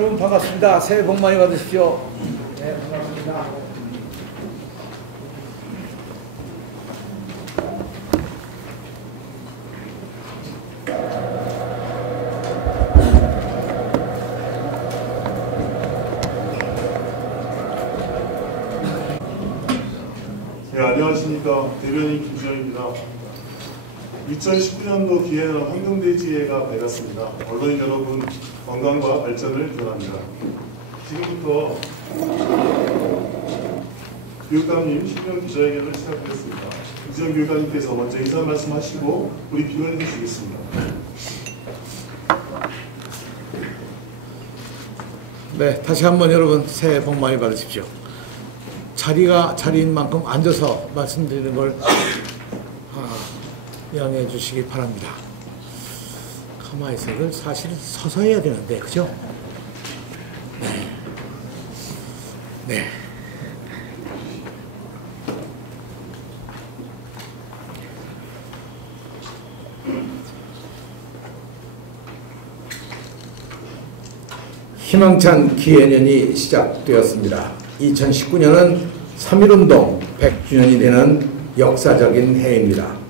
여러분 반갑습니다. 새해 복 많이 받으십시오. 네, 반갑습니다. 네, 안녕하십니까. 대변인 김주영입니다. 2019년도 기해는 환경대지해가 밝았습니다. 언론인 여러분 건강과 발전을 기원합니다. 지금부터 교육감님 신년 기자회견을 시작하겠습니다. 김주영 교육감님께서 먼저 인사 말씀하시고 우리 비원해 주시겠습니다. 네, 다시 한번 여러분 새해 복 많이 받으십시오. 자리가 자리인 만큼 앉아서 말씀드리는 걸 양해해 주시기 바랍니다. 가마이석을 사실은 서서 해야 되는데, 그죠? 네. 희망찬 기해년이 시작되었습니다. 2019년은 3.1운동 100주년이 되는 역사적인 해입니다.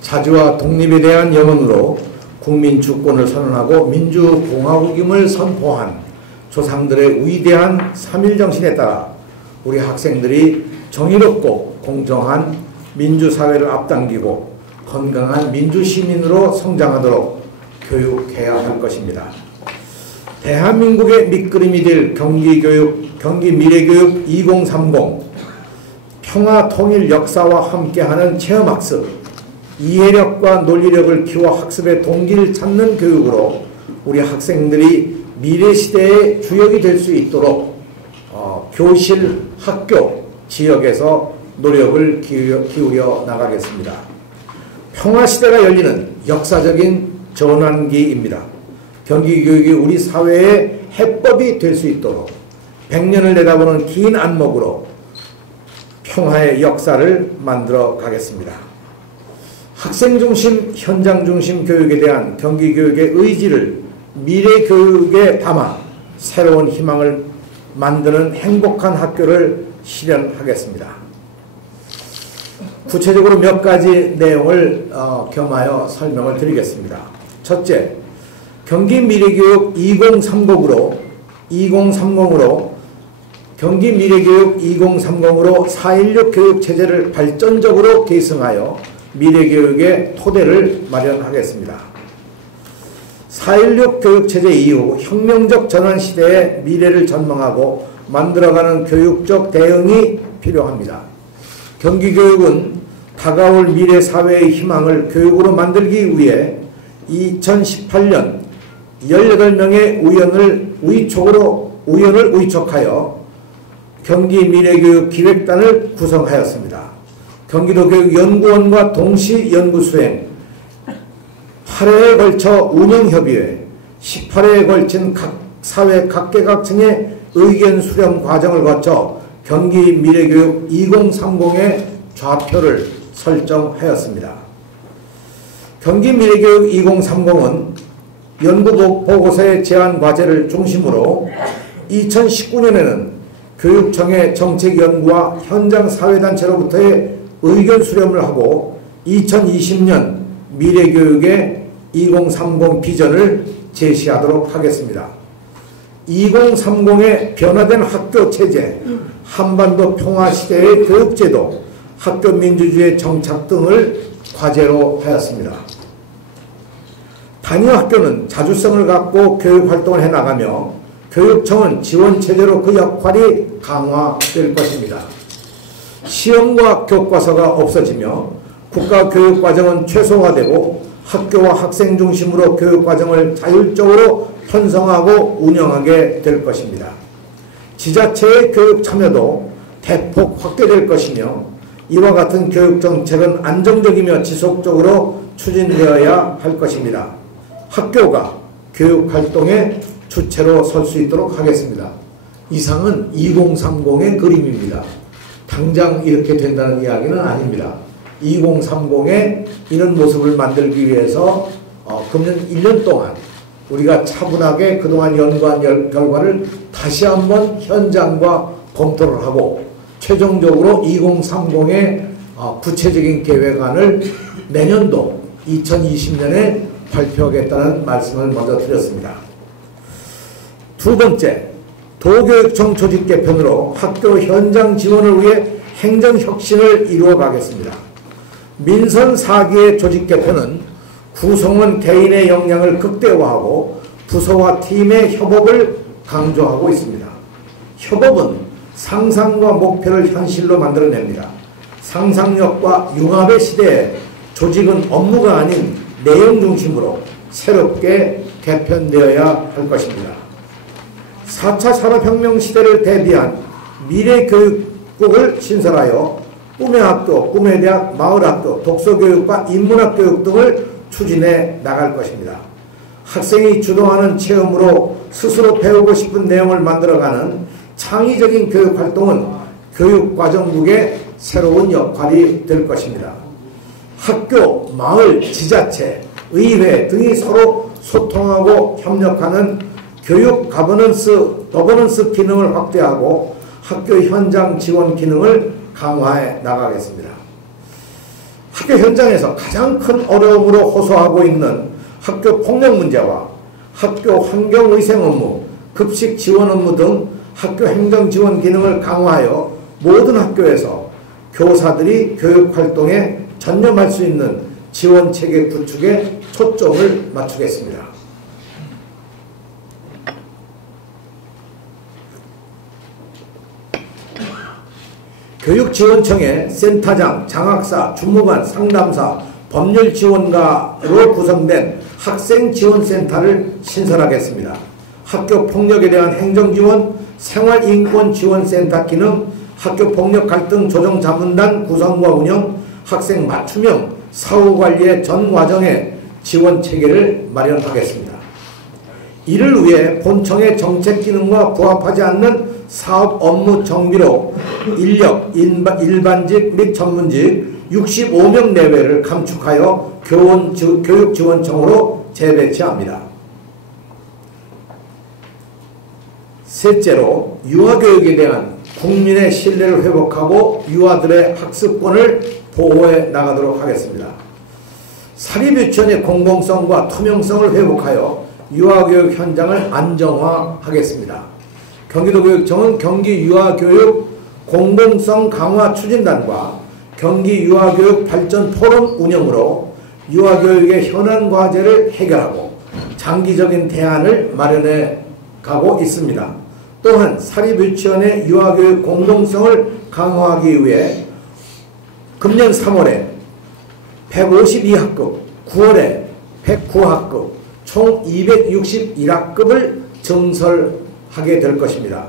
자주와 독립에 대한 염원으로 국민 주권을 선언하고 민주공화국임을 선포한 조상들의 위대한 3.1 정신에 따라 우리 학생들이 정의롭고 공정한 민주사회를 앞당기고 건강한 민주시민으로 성장하도록 교육해야 할 것입니다. 대한민국의 밑그림이 될 경기미래교육 2030 평화통일 역사와 함께하는 체험학습, 이해력과 논리력을 키워 학습의 동기를 찾는 교육으로 우리 학생들이 미래시대의 주역이 될 수 있도록 교실, 학교, 지역에서 노력을 기울여 나가겠습니다. 평화시대가 열리는 역사적인 전환기입니다. 경기교육이 우리 사회의 해법이 될 수 있도록 100년을 내다보는 긴 안목으로 평화의 역사를 만들어 가겠습니다. 학생중심, 현장중심 교육에 대한 경기교육의 의지를 미래교육에 담아 새로운 희망을 만드는 행복한 학교를 실현하겠습니다. 구체적으로 몇 가지 내용을 겸하여 설명을 드리겠습니다. 첫째, 경기미래교육 2030으로 경기미래교육 2030으로 4.16 교육체제를 발전적으로 계승하여 미래교육의 토대를 마련하겠습니다. 4.16 교육체제 이후 혁명적 전환시대의 미래를 전망하고 만들어가는 교육적 대응이 필요합니다. 경기교육은 다가올 미래 사회의 희망을 교육으로 만들기 위해 2018년 18명의 우연을 위촉하여 경기미래교육기획단을 구성하였습니다. 경기도교육연구원과 동시 연구수행, 8회에 걸쳐 운영협의회, 18회에 걸친 각 사회 각계각층의 의견 수렴 과정을 거쳐 경기미래교육 2030의 좌표를 설정하였습니다. 경기미래교육 2030은 연구보고서의 제안 과제를 중심으로 2019년에는 교육청의 정책연구와 현장 사회단체로부터의 의견 수렴을 하고 2020년 미래교육의 2030 비전을 제시하도록 하겠습니다. 2030의 변화된 학교체제, 한반도 평화시대의 교육제도, 학교 민주주의 정착 등을 과제로 하였습니다. 단위 학교는 자주성을 갖고 교육활동을 해나가며 교육청은 지원체제로 그 역할이 강화될 것입니다. 시험과 교과서가 없어지며 국가교육과정은 최소화되고 학교와 학생 중심으로 교육과정을 자율적으로 편성하고 운영하게 될 것입니다. 지자체의 교육 참여도 대폭 확대될 것이며 이와 같은 교육정책은 안정적이며 지속적으로 추진되어야 할 것입니다. 학교가 교육활동의 주체로 설 수 있도록 하겠습니다. 이상은 2030의 그림입니다. 당장 이렇게 된다는 이야기는 아닙니다. 2030의 이런 모습을 만들기 위해서 금년 1년 동안 우리가 차분하게 그동안 연구한 결과를 다시 한번 현장과 검토를 하고 최종적으로 2030의 구체적인 계획안을 내년도 2020년에 발표하겠다는 말씀을 먼저 드렸습니다. 두 번째, 도교육청 조직 개편으로 학교 현장 지원을 위해 행정혁신을 이루어 가겠습니다. 민선 4기의 조직 개편은 구성원 개인의 역량을 극대화하고 부서와 팀의 협업을 강조하고 있습니다. 협업은 상상과 목표를 현실로 만들어냅니다. 상상력과 융합의 시대에 조직은 업무가 아닌 내용 중심으로 새롭게 개편되어야 할 것입니다. 4차 산업혁명 시대를 대비한 미래교육국을 신설하여 꿈의 학교, 꿈의 대학, 마을학교, 독서교육과 인문학교육 등을 추진해 나갈 것입니다. 학생이 주도하는 체험으로 스스로 배우고 싶은 내용을 만들어가는 창의적인 교육활동은 교육과정국의 새로운 역할이 될 것입니다. 학교, 마을, 지자체, 의회 등이 서로 소통하고 협력하는 교육 거버넌스 기능을 확대하고 학교 현장 지원 기능을 강화해 나가겠습니다. 학교 현장에서 가장 큰 어려움으로 호소하고 있는 학교 폭력 문제와 학교 환경위생 업무, 급식 지원 업무 등 학교 행정 지원 기능을 강화하여 모든 학교에서 교사들이 교육활동에 전념할 수 있는 지원체계 구축에 초점을 맞추겠습니다. 교육지원청의 센터장, 장학사, 주무관, 상담사, 법률지원가로 구성된 학생지원센터를 신설하겠습니다. 학교폭력에 대한 행정지원, 생활인권지원센터 기능, 학교폭력 갈등 조정자문단 구성과 운영, 학생 맞춤형 사후관리의 전 과정에 지원체계를 마련하겠습니다. 이를 위해 본청의 정책 기능과 부합하지 않는 사업 업무 정비로 인력, 일반직 및 전문직 65명 내외를 감축하여 교육지원청으로 재배치합니다. 셋째로 유아교육에 대한 국민의 신뢰를 회복하고 유아들의 학습권을 보호해 나가도록 하겠습니다. 사립유치원의 공공성과 투명성을 회복하여 유아교육 현장을 안정화하겠습니다. 경기도교육청은 경기유아교육 공공성 강화 추진단과 경기유아교육 발전 포럼 운영으로 유아교육의 현안 과제를 해결하고 장기적인 대안을 마련해 가고 있습니다. 또한 사립유치원의 유아교육 공공성을 강화하기 위해 금년 3월에 152학급, 9월에 109학급, 총 261학급을 증설하게 될 것입니다.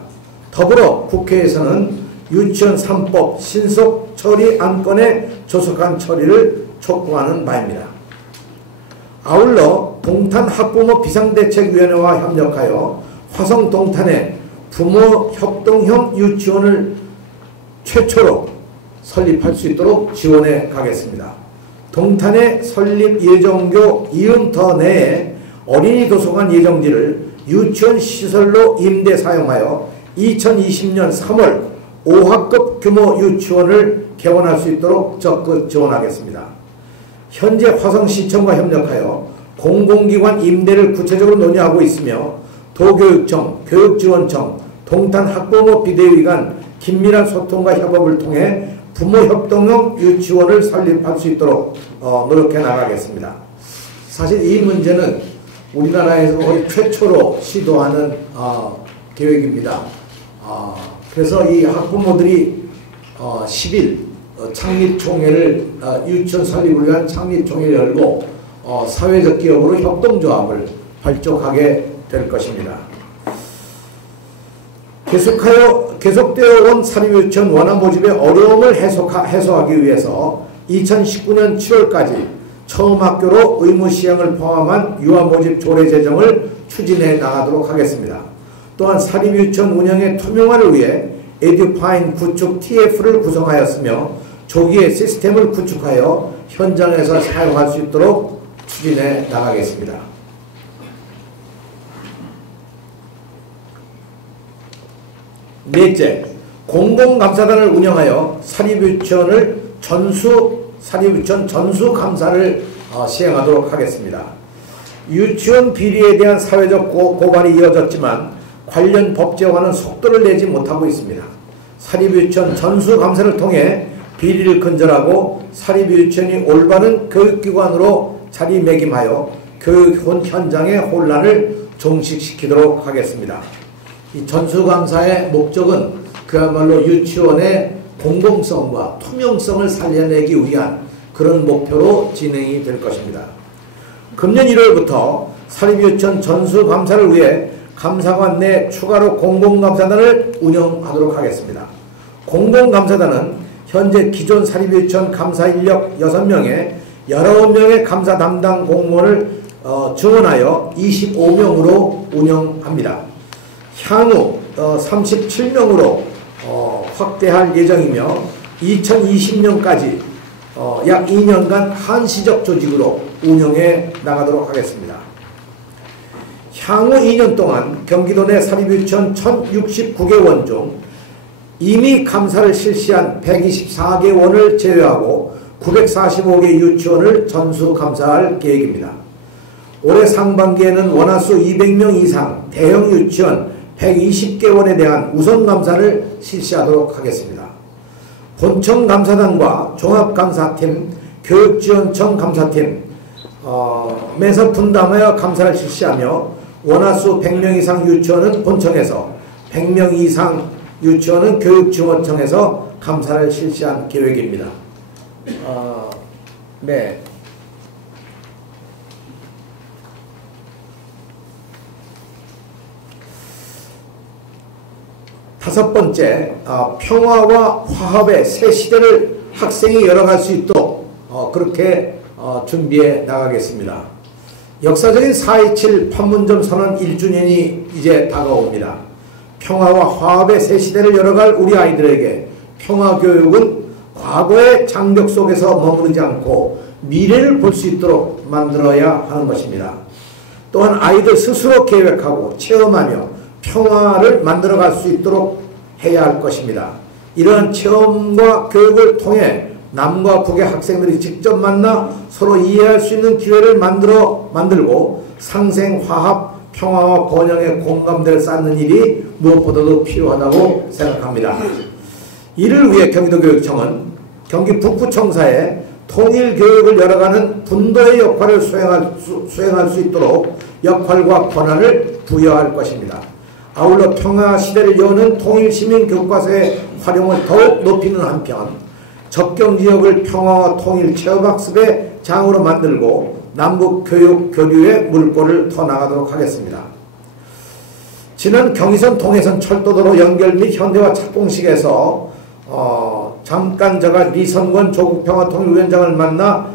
더불어 국회에서는 유치원 3법 신속 처리 안건의 조속한 처리를 촉구하는 바입니다. 아울러 동탄 학부모 비상대책위원회와 협력하여 화성 동탄에 부모 협동형 유치원을 최초로 설립할 수 있도록 지원해 가겠습니다. 동탄의 설립 예정교 이음터 내에 어린이 도서관 예정지를 유치원 시설로 임대 사용하여 2020년 3월 5학급 규모 유치원을 개원할 수 있도록 적극 지원하겠습니다. 현재 화성시청과 협력하여 공공기관 임대를 구체적으로 논의하고 있으며 도교육청, 교육지원청, 동탄 학부모 비대위 간 긴밀한 소통과 협업을 통해 부모협동형 유치원을 설립할 수 있도록 노력해 나가겠습니다. 사실 이 문제는 우리나라에서 거의 최초로 시도하는 계획입니다. 그래서 이 학부모들이 10일 창립총회를 유치원 설립을 위한 창립총회를 열고 사회적 기업으로 협동조합을 발족하게 될 것입니다. 계속되어 온 사립유치원 원화 모집의 어려움을 해소하기 위해서 2019년 7월까지 처음 학교로 의무 시행을 포함한 유아 모집 조례 제정을 추진해 나가도록 하겠습니다. 또한 사립유치원 운영의 투명화를 위해 에듀파인 구축 TF를 구성하였으며 조기에 시스템을 구축하여 현장에서 사용할 수 있도록 추진해 나가겠습니다. 넷째, 공공감사단을 운영하여 사립유치원 전수감사를 시행하도록 하겠습니다. 유치원 비리에 대한 사회적 고발이 이어졌지만 관련 법 제화는 속도를 내지 못하고 있습니다. 사립유치원 전수감사를 통해 비리를 근절하고 사립유치원이 올바른 교육기관으로 자리매김하여 교육 현장의 혼란을 종식시키도록 하겠습니다. 이 전수감사의 목적은 그야말로 유치원의 공공성과 투명성을 살려내기 위한 그런 목표로 진행이 될 것입니다. 금년 1월부터 사립유치원 전수감사를 위해 감사관 내 추가로 공공감사단을 운영하도록 하겠습니다. 공공감사단은 현재 기존 사립유치원 감사 인력 6명에 19명의 감사 담당 공무원을 증원하여 25명으로 운영합니다. 향후 37명으로 확대할 예정이며 2020년까지 약 2년간 한시적 조직으로 운영해 나가도록 하겠습니다. 향후 2년 동안 경기도 내 사립유치원 1069개 원 중 이미 감사를 실시한 124개 원을 제외하고 945개 유치원을 전수감사할 계획입니다. 올해 상반기에는 원화수 200명 이상 대형 유치원 120개 원에 대한 우선감사를 실시하도록 하겠습니다. 본청 감사단과 종합감사팀, 교육지원청 감사팀 에서 분담하여 감사를 실시하며 원화수 100명 이상 유치원은 본청에서 100명 이상 유치원은 교육지원청에서 감사를 실시한 계획입니다. 네. 다섯 번째, 평화와 화합의 새 시대를 학생이 열어갈 수 있도록 그렇게 준비해 나가겠습니다. 역사적인 4.27 판문점 선언 1주년이 이제 다가옵니다. 평화와 화합의 새 시대를 열어갈 우리 아이들에게 평화교육은 과거의 장벽 속에서 머무르지 않고 미래를 볼 수 있도록 만들어야 하는 것입니다. 또한 아이들 스스로 계획하고 체험하며 평화를 만들어갈 수 있도록 해야 할 것입니다. 이러한 체험과 교육을 통해 남과 북의 학생들이 직접 만나 서로 이해할 수 있는 기회를 만들고 상생화합, 평화와 번영의 공감대를 쌓는 일이 무엇보다도 필요하다고 생각합니다. 이를 위해 경기도교육청은 경기 북부청사에 통일교육을 열어가는 분도의 역할을 수행할 수 있도록 역할과 권한을 부여할 것입니다. 아울러 평화시대를 여는 통일시민교과서의 활용을 더욱 높이는 한편 접경지역을 평화와 통일 체험학습의 장으로 만들고 남북교육 교류의 물꼬를 터나가도록 하겠습니다. 지난 경의선 동해선 철도도로 연결 및 현대화 착공식에서 잠깐 제가 리선권 조국평화통일위원장을 만나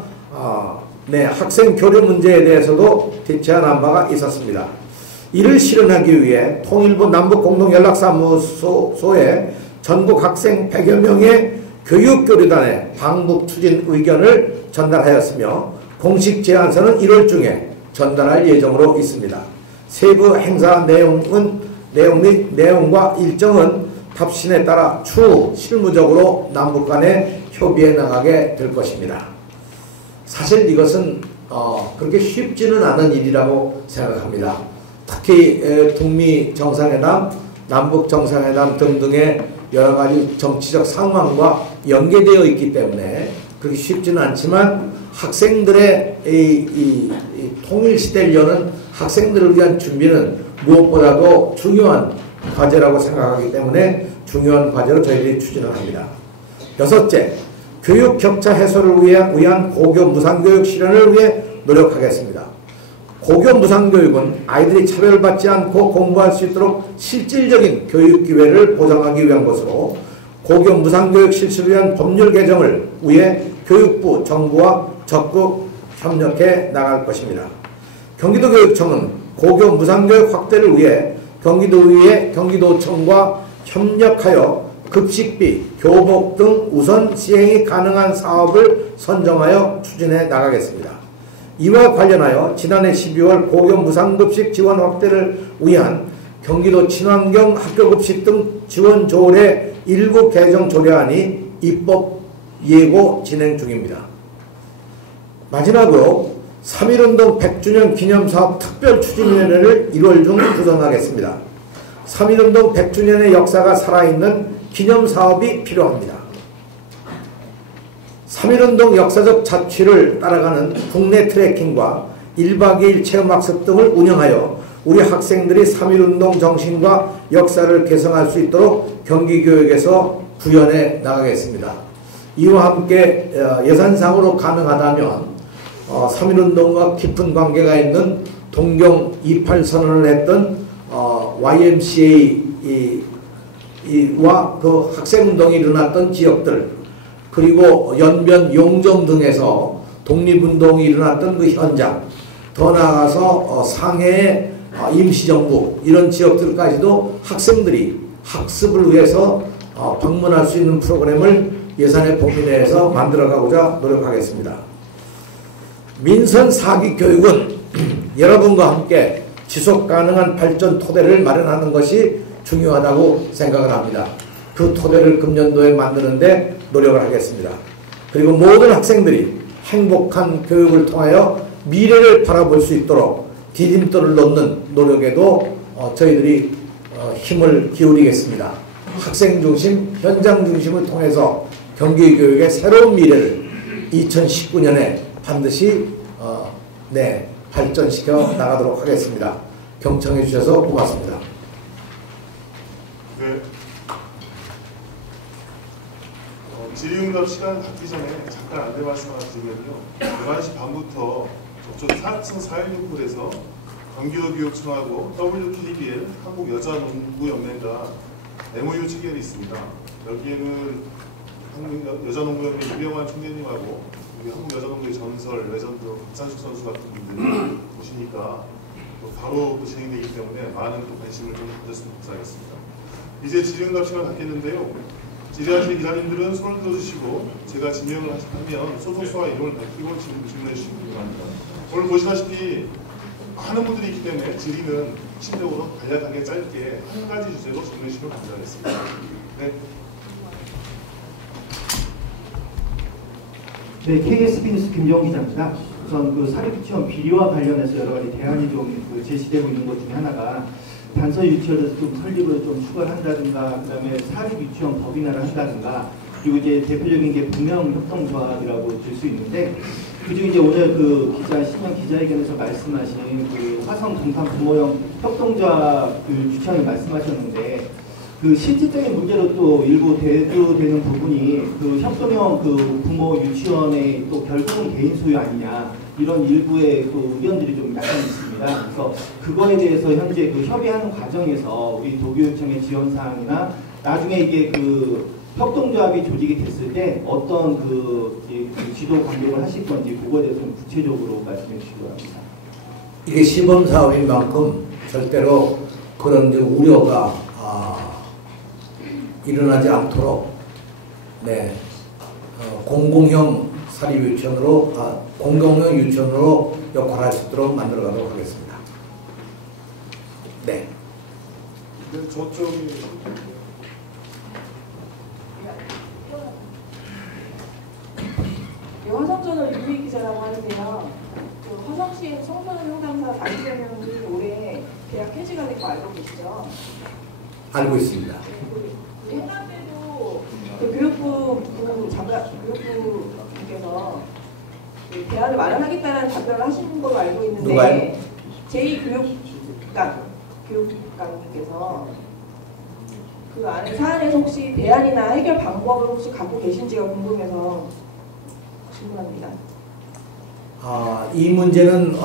학생 교류 문제에 대해서도 대체한 바가 있었습니다. 이를 실현하기 위해 통일부 남북공동연락사무소에 전국 학생 100여 명의 교육교류단의 방북 추진 의견을 전달하였으며 공식 제안서는 1월 중에 전달할 예정으로 있습니다. 세부 행사 내용과 일정은 답신에 따라 추후 실무적으로 남북 간에 협의해 나가게 될 것입니다. 사실 이것은 그렇게 쉽지는 않은 일이라고 생각합니다. 특히 북미 정상회담, 남북 정상회담 등등의 여러 가지 정치적 상황과 연계되어 있기 때문에 그렇게 쉽지는 않지만 학생들의 이 통일시대를 여는 학생들을 위한 준비는 무엇보다도 중요한 과제라고 생각하기 때문에 중요한 과제로 저희들이 추진을 합니다. 여섯째, 교육 격차 해소를 위한 고교 무상교육 실현을 위해 노력하겠습니다. 고교 무상교육은 아이들이 차별받지 않고 공부할 수 있도록 실질적인 교육 기회를 보장하기 위한 것으로 고교 무상교육 실시를 위한 법률 개정을 위해 교육부, 정부와 적극 협력해 나갈 것입니다. 경기도교육청은 고교 무상교육 확대를 위해 경기도의회, 경기도청과 협력하여 급식비, 교복 등 우선 시행이 가능한 사업을 선정하여 추진해 나가겠습니다. 이와 관련하여 지난해 12월 고교 무상급식 지원 확대를 위한 경기도 친환경 학교급식 등 지원 조례 일부 개정 조례안이 입법 예고 진행 중입니다. 마지막으로 3.1운동 100주년 기념사업 특별추진위원회를 1월 중 구성하겠습니다. 3.1운동 100주년의 역사가 살아있는 기념사업이 필요합니다. 3.1운동 역사적 자취를 따라가는 국내 트레킹과 1박 2일 체험학습 등을 운영하여 우리 학생들이 3.1운동 정신과 역사를 개성할 수 있도록 경기교육에서 구현해 나가겠습니다. 이와 함께 예산상으로 가능하다면 3.1운동과 깊은 관계가 있는 동경 28선언을 했던 YMCA와 그 학생운동이 일어났던 지역들, 그리고 연변, 용정 등에서 독립운동이 일어났던 그 현장, 더 나아가서 상해의 임시정부, 이런 지역들까지도 학생들이 학습을 위해서 방문할 수 있는 프로그램을 예산의 범위 내에서 만들어가고자 노력하겠습니다. 민선 사기 교육은 여러분과 함께 지속가능한 발전 토대를 마련하는 것이 중요하다고 생각을 합니다. 그 토대를 금년도에 만드는데 노력을 하겠습니다. 그리고 모든 학생들이 행복한 교육을 통하여 미래를 바라볼 수 있도록 디딤돌을 놓는 노력에도 저희들이 힘을 기울이겠습니다. 학생 중심, 현장 중심을 통해서 경기교육의 새로운 미래를 2019년에 반드시 발전시켜 나가도록 하겠습니다. 경청해 주셔서 고맙습니다. 네. 질의응답 시간 갖기 전에 잠깐 안내 말씀 하나 드리면요. 11시 반부터 저쪽 4층 416홀에서 경기도교육청하고 WKBL 한국여자농구연맹과 MOU 체결이 있습니다. 여기에는 한국여자농구연맹 유병환 총재님하고 우리 한국여자농구의 전설, 레전드 박찬식 선수 같은 분들이 오시니까 바로 진행되기 때문에 많은 관심을 좀 가졌으면 감사하겠습니다. 이제 질의응답 시간을 갖겠는데요. 질의하실 기자님들은 손을 들어주시고 제가 지명을 하면 소속사와 이름을 밝히고 질문해 주시기 바랍니다. 오늘 보시다시피 많은 분들이 있기 때문에 질의는 핵심적으로 간략하게 짧게 한 가지 주제로 질문해 주시면 감사하겠습니다. 네. 네, KSB 뉴스 김정우 기자입니다. 우선 그 사립유치원 비리와 관련해서 여러 가지 대안이 좀 제시되고 있는 것 중에 하나가 단서 유치원에서 좀 설립을 좀 추가를 한다든가, 그다음에 사립유치원 법인화를 한다든가, 그리고 이제 대표적인 게 부명협동조합이라고 줄 수 있는데, 그중 이제 오늘 그 신년 기자회견에서 말씀하신 그 화성 동탄 부모형 협동조합 그 유치원을 말씀하셨는데, 그 실질적인 문제로 또 일부 대두되는 부분이 그 협동형 그 부모 유치원의 또 결국은 개인 소유 아니냐, 이런 일부의 또 의견들이 좀 약간 있습니다. 그래서 그거에 대해서 현재 그 협의하는 과정에서 우리 도교육청의 지원 사항이나 나중에 이게 그 협동조합이 조직이 됐을 때 어떤 그 지도 감독을 하실 건지, 그거에 대해서 좀 구체적으로 말씀해 주시기 바랍니다. 이게 시범 사업인 만큼 절대로 그런 우려가 일어나지 않도록 공공형 사립유치원으로 공공형 유치원으로 역할할 수 있도록 만들어가도록 하겠습니다. 네. 네, 저쪽이 화성저널 유희 기자라고 하는데요. 그 화성시 청소년 상담사 40여 명이 올해 계약 해지가 된 거 알고 계시죠? 알고 있습니다. 네, 해남대도 그 교육부 교육부께서 대안을 마련하겠다는 답변을 하신 걸로 알고 있는데, 누가요? 교육감님께서 그 안에 사안에서 혹시 대안이나 해결 방법을 혹시 갖고 계신지가 궁금해서 질문합니다. 이 문제는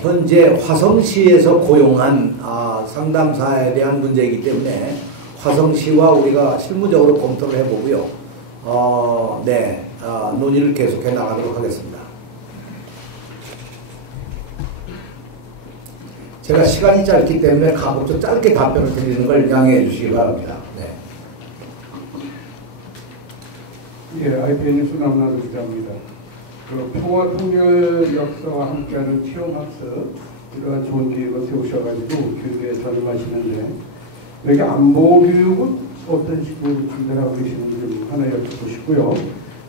현재 화성시에서 고용한 상담사에 대한 문제이기 때문에 화성시와 우리가 실무적으로 검토를 해보고요. 논의를 계속해 나가도록 하겠습니다. 제가 시간이 짧기 때문에 가급적 짧게 답변을 드리는 걸 양해해 주시기 바랍니다. 네. 예, IPN 뉴스 남나도 기자입니다. 그 평화 통일 역사와 함께하는 체험학습 이러한 좋은 계획을 세우셔가지고 교육에 전임하시는데 여기 안보 교육은 어떤 식으로 준비하고 계시는지 좀 하나 여쭤보고 싶고요.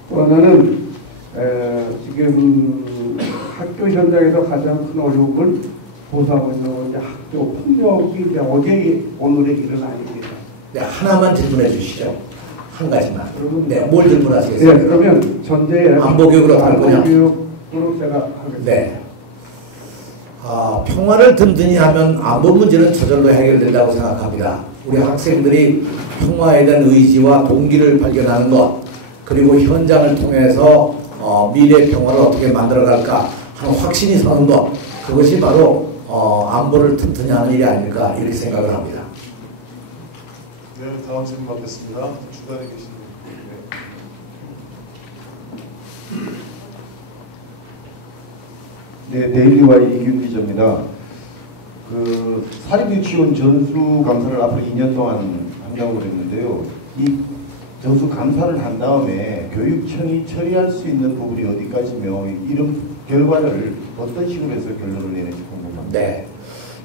또 하나는 지금 학교 현장에서 가장 큰 어려움을 보상하고 있는 학교 폭력이 이제 어제 오늘의 일은 아닙니다. 네, 하나만 질문해 주시죠. 한 가지만. 네, 뭘 질문하시겠어요? 네, 그러면 전제 안보교육으로 갈 거냐? 안보교육으로 제가 하겠습니다. 네. 평화를 든든히 하면 안보 문제는 저절로 해결된다고 생각합니다. 우리 학생들이 평화에 대한 의지와 동기를 발견하는 것, 그리고 현장을 통해서 미래 평화를 어떻게 만들어갈까 하는 확신이 서는 것, 그것이 바로 안보를 튼튼히 하는 일이 아닐까 이렇게 생각을 합니다. 네, 다음 질문 받겠습니다. 주단에 계신 분. 네, 데일리와이 이균 기자입니다. 그 사립유치원 전수 감사를 앞으로 2년 동안 한다고 그랬는데요. 이 전수 감사를 한 다음에 교육청이 처리할 수 있는 부분이 어디까지며 이런 결과를 어떤 식으로 해서 결론을 내는지 궁금합니다. 네,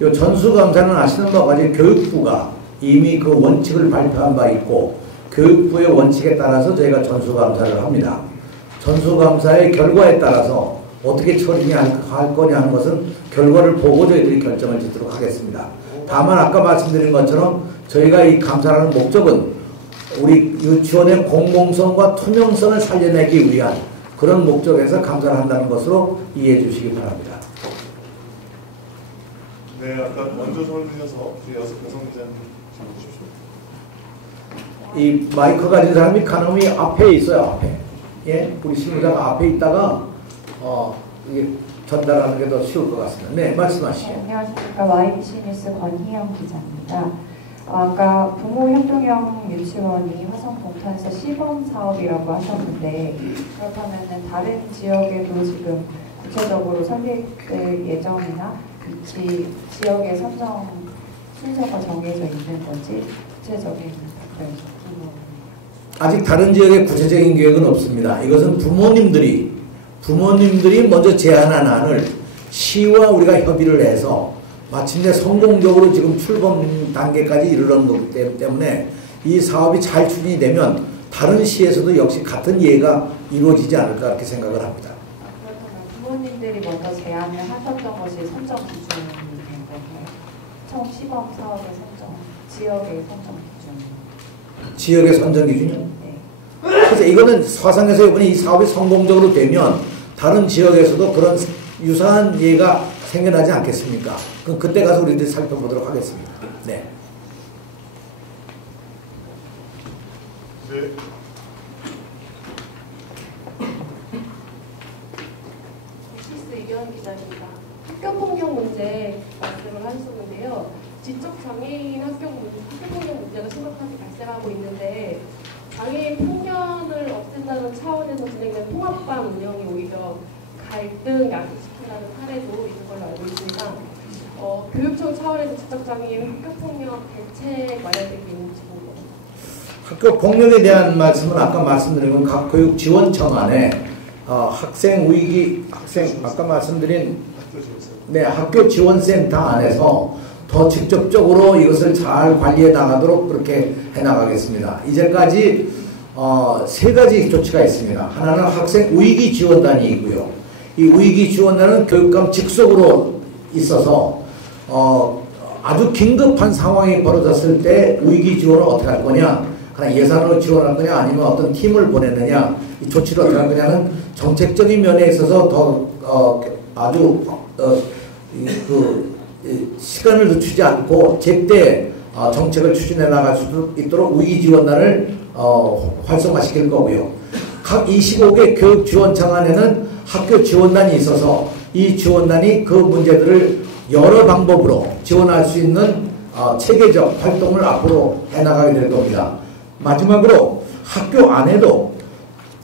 이 전수 감사는 아시는 바와 같이 교육부가 이미 그 원칙을 발표한 바 있고 교육부의 원칙에 따라서 저희가 전수 감사를 합니다. 전수 감사의 결과에 따라서 어떻게 처리할 거냐 하는 것은 결과를 보고 저희들이 결정을 짓도록 하겠습니다. 다만 아까 말씀드린 것처럼 저희가 이 감사하는 목적은 우리 유치원의 공공성과 투명성을 살려내기 위한 그런 목적에서 감사를 한다는 것으로 이해해 주시기 바랍니다. 네, 아까 먼저 손을 드셔서 여성 기자님 질문 주십시오. 이 마이크 가진 사람이 가능이 앞에 있어요. 앞에. 예, 우리 신부자가 앞에 있다가 이게 전달하는 게 더 쉬울 것 같습니다. 네, 말씀하시죠. 네, 안녕하십니까. YBC 뉴스 권희영 기자입니다. 아까 부모 협동형 유치원이 화성 동탄에서 시범 사업이라고 하셨는데 그렇다면 다른 지역에도 지금 구체적으로 설립될 예정이나 위치, 지역의 선정 순서가 정해져 있는 건지 구체적인 답변 궁금합니다. 아직 다른 지역에 구체적인 계획은 없습니다. 이것은 부모님들이 먼저 제안한 안을 시와 우리가 협의를 해서 마침내 성공적으로 지금 출범 단계까지 이르는 거기 때문에 이 사업이 잘 추진이 되면 다른 시에서도 역시 같은 예가 이루어지지 않을까 그렇게 생각을 합니다. 그렇다면 부모님들이 먼저 제안을 하셨던 것이 선정 기준이 된 건가요? 총 시범 사업의 선정, 지역의 선정 기준. 지역의 선정 기준이요? 네. 그래서 이거는 화성에서 이번에 이 사업이 성공적으로 되면 다른 지역에서도 그런 유사한 예가 생겨나지 않겠습니까? 그럼 그때 가서 우리들이 살펴보도록 하겠습니다. 네. 네. 시스 이현 기자입니다. 학교 폭력 문제 말씀을 하셨는데요. 지적 장애인 학교 폭력 문제가 심각하게 발생하고 있는데 장애인 편견을 없앤다는 차원에서 진행된 통합반 운영이 오히려 갈등 야기시킨다는 사례도 있는 걸로 알고 있습니다. 교육청 차원에서 지적장애인 학교폭력 대책 마련되고 있는지 궁금합니다. 학교 폭력에 대한 말씀은 아까 말씀드린 건 각 교육지원청 안에 아까 말씀드린 학교 지원센터 안에서 더 직접적으로 이것을 잘 관리해 나가도록 그렇게 해 나가겠습니다. 이제까지 3가지 조치가 있습니다. 하나는 학생 위기 지원단이 있고요. 이 위기 지원단은 교육감 직속으로 있어서 아주 긴급한 상황이 벌어졌을 때 위기 지원을 어떻게 할 거냐, 그냥 예산으로 지원할 거냐, 아니면 어떤 팀을 보내느냐, 이 조치를 어떻게 할 거냐는 정책적인 면에 있어서 더 아주 시간을 늦추지 않고 제때 정책을 추진해 나갈 수 있도록 위기 지원단을 활성화시킬 거고요. 각 25개 교육 지원청 안에는 학교 지원단이 있어서 이 지원단이 그 문제들을 여러 방법으로 지원할 수 있는 체계적 활동을 앞으로 해나가게 될 겁니다. 마지막으로 학교 안에도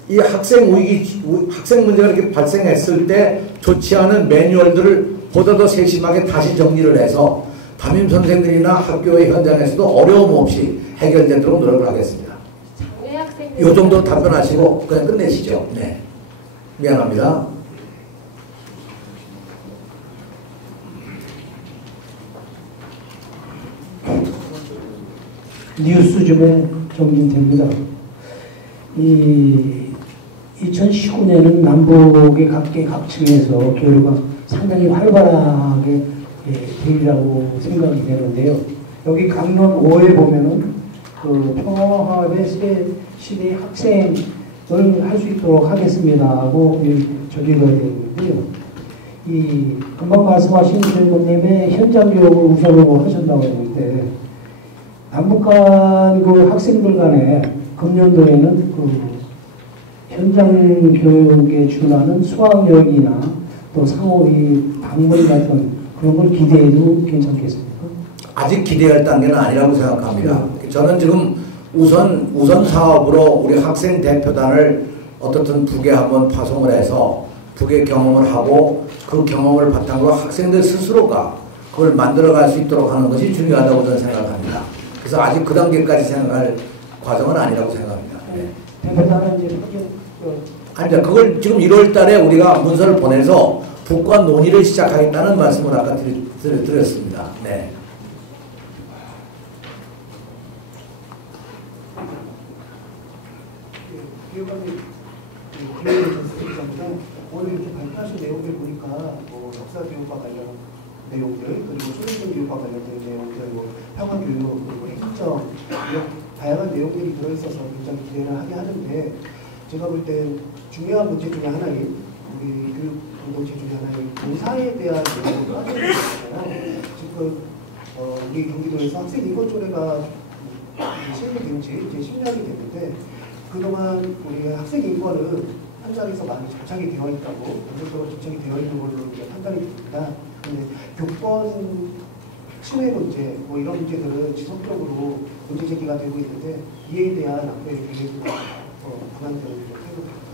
이 학생 문제가 이렇게 발생했을 때 좋지 않은 매뉴얼들을 보다 더 세심하게 다시 정리를 해서 담임 선생들이나 학교의 현장에서도 어려움 없이 해결되도록 노력을 하겠습니다. 이 정도 답변하시고 그냥 끝내시죠. 네. 미안합니다. 뉴스줌의 정진태입니다. 2019년은 남북의 각계각층에서 교류가 상당히 활발하게 되리라고 생각이 되는데요. 여기 강론 5에 보면은 그 평화화합의 시대 학생을 할 수 있도록 하겠습니다 하고 적용이 되어 있는데요. 이 금방 말씀하신 질문님의 현장 교육을 우선으로 하신다고 했는데 남북 간 그 학생들 간에 금년도에는 그 현장 교육에 준하는 수학여행이나 또 상호 이 방문 같은 그런 걸 기대해도 괜찮겠습니까? 아직 기대할 단계는 아니라고 생각합니다. 저는 지금 우선 사업으로 우리 학생 대표단을 어떻든 북에 한번 파송을 해서 북의 경험을 하고 그 경험을 바탕으로 학생들 스스로가 그걸 만들어갈 수 있도록 하는 것이 중요하다고 저는 생각합니다. 그래서 아직 그 단계까지 생각할 과정은 아니라고 생각합니다. 네. 대표단은 이제 아니, 그걸 지금 1월 달에 우리가 문서를 보내서 북과 논의를 시작하겠다는 말씀을 아까 드렸습니다. 네. 오늘 이렇게 발표하신 내용들 보니까 뭐 역사 교육과 관련 내용들 그리고 초등교 교육과 관련된 내용들, 뭐 평화 교육 그리고 행정 이런 다양한 내용들이 들어있어서 굉장히 기대를 하게 하는데 제가 볼 때 중요한 문제 중에 하나인 우리 교육 공동체 중에 하나인 교사에 대한 내용을 빠져야 되잖아요. 지금 우리 경기도에서 학생 인권 조례가 시행된 지 이제 10년이 됐는데 그동안 우리 학생 인권은 현장에서 많이 접착이 되어 있다고, 본격적으로 접착이 되어 있는 걸로 이제 판단이 됩니다. 근데 교권 침해 문제, 뭐 이런 문제들은 지속적으로 문제 제기가 되고 있는데 이에 대한 앞으로의 계획과 방안들을 좀 생각합니다.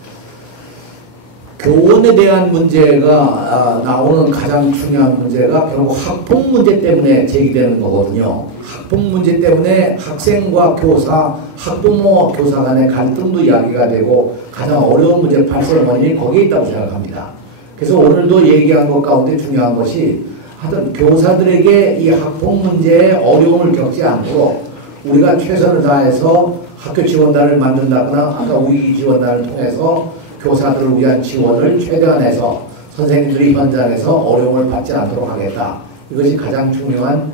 교원에 대한 문제가 나오는 가장 중요한 문제가 결국 학폭 문제 때문에 제기되는 거거든요. 학폭 문제 때문에 학생과 교사, 학부모와 교사 간의 갈등도 이야기가 되고 가장 어려운 문제 발생 원인이 거기에 있다고 생각합니다. 그래서 오늘도 얘기한 것 가운데 중요한 것이 하여튼 교사들에게 이 학폭 문제에 어려움을 겪지 않도록 우리가 최선을 다해서 학교 지원단을 만든다거나 아까 위기 지원단을 통해서 교사들을 위한 지원을 최대한 해서 선생님들이 현장에서 어려움을 받지 않도록 하겠다. 이것이 가장 중요한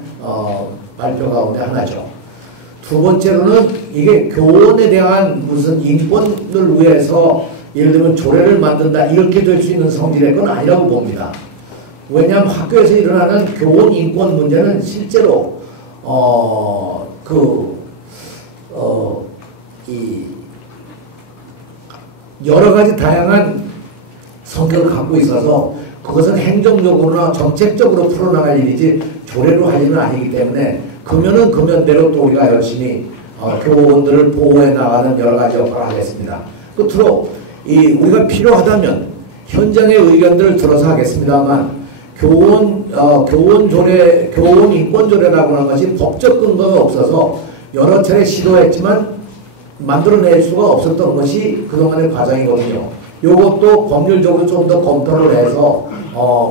발표 가운데 하나죠. 두 번째로는 이게 교원에 대한 무슨 인권을 위해서 예를 들면 조례를 만든다 이렇게 될 수 있는 성질의 건 아니라고 봅니다. 왜냐하면 학교에서 일어나는 교원 인권 문제는 실제로 여러 가지 다양한 성격을 갖고 있어서 그것은 행정적으로나 정책적으로 풀어나갈 일이지 조례로 할 일은 아니기 때문에 금연은 금연대로 또 우리가 열심히 교원들을 보호해 나가는 여러 가지 역할을 하겠습니다. 끝으로 우리가 필요하다면 현장의 의견들을 들어서 하겠습니다만 교원 인권 조례라고 하는 것이 법적 근거가 없어서 여러 차례 시도했지만 만들어낼 수가 없었던 것이 그동안의 과정이거든요. 이것도 법률적으로 좀 더 검토를 해서